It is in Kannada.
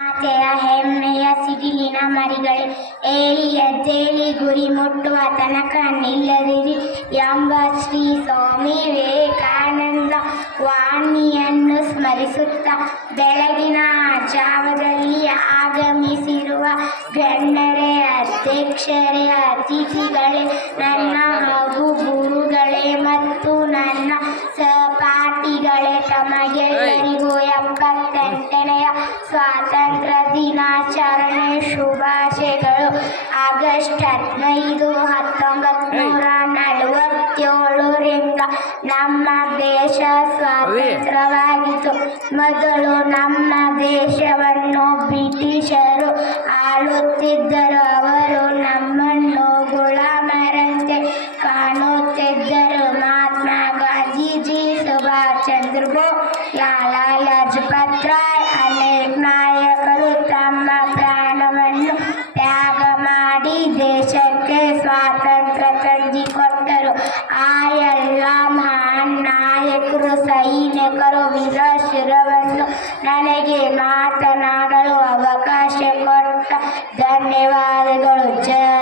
ಆಕೆಯ ಹೆಮ್ಮೆಯ ಸಿಡಿಲಿನ ಮರಿಗಳೇ, ಏಳಿ ಎದ್ದೇಳಿ ಗುರಿ ಮುಟ್ಟುವ ತನಕ ನಿಲ್ಲದಿರಿ ಎಂಬ ಶ್ರೀ ಸ್ವಾಮಿ ವಿವೇಕಾನಂದ ವಾಣಿಯನ್ನು ಸ್ಮರಿಸುತ್ತ ಬೆಳಗಿನ ಜಾವದಲ್ಲಿ ಆಗಮಿಸಿರುವ ಗಣ್ಯರೇ, ಅಧ್ಯಕ್ಷರೇ, ಅತಿಥಿಗಳೇ, ನನ್ನ ಹಾಗೂ ಗುರುಗಳೇ ಮತ್ತು ನನ್ನ ಸಹಪಾಠಿಗಳೇ, ತಮಗೆಲ್ಲರಿಗೂ 78ನೆಯ ಸ್ವಾತಂತ್ರ್ಯ ದಿನಾಚರಣೆ ಶುಭಾಶಯಗಳು. ಆಗಸ್ಟ್ 15, 1947ರಿಂದ ನಮ್ಮ ದೇಶ ಸ್ವಾತಂತ್ರ್ಯವಾಗಿತ್ತು. ಮೊದಲು ನಮ್ಮ ದೇಶವನ್ನು ಬ್ರಿಟಿಷರು ಆಳುತ್ತಿದ್ದರು. ಅವರು ನಮ್ಮನ್ನು ಗುಲಾಮರಂತೆ ಕಾಣುತ್ತಿದ್ದರು. ಮಹಾತ್ಮ ಗಾಂಧೀಜಿ, ಸುಭಾಷ್ ಚಂದ್ರ ಬೋಸ್, ಲಾಲಾ ಲಜಪತ್ ರಾಯ್, ಅನೇಕ ನಾಯಕರು ತಮ್ಮ ಪ್ರಾಣವನ್ನು ತ್ಯಾಗ ಮಾಡಿ ದೇಶಕ್ಕೆ ಸ್ವಾತಂತ್ರ್ಯ ತಂದುಕೊಟ್ಟರು. ಆ ಎಲ್ಲ ಮಹಾನ್ ನಾಯಕರು, ಸೈನಿಕರು, ವೀರ ಶೂರರನ್ನು ನನಗೆ ಮಾತನಾಡಲು ಅವಕಾಶ ಕೊಟ್ಟ ಧನ್ಯವಾದಗಳು. ಜೈ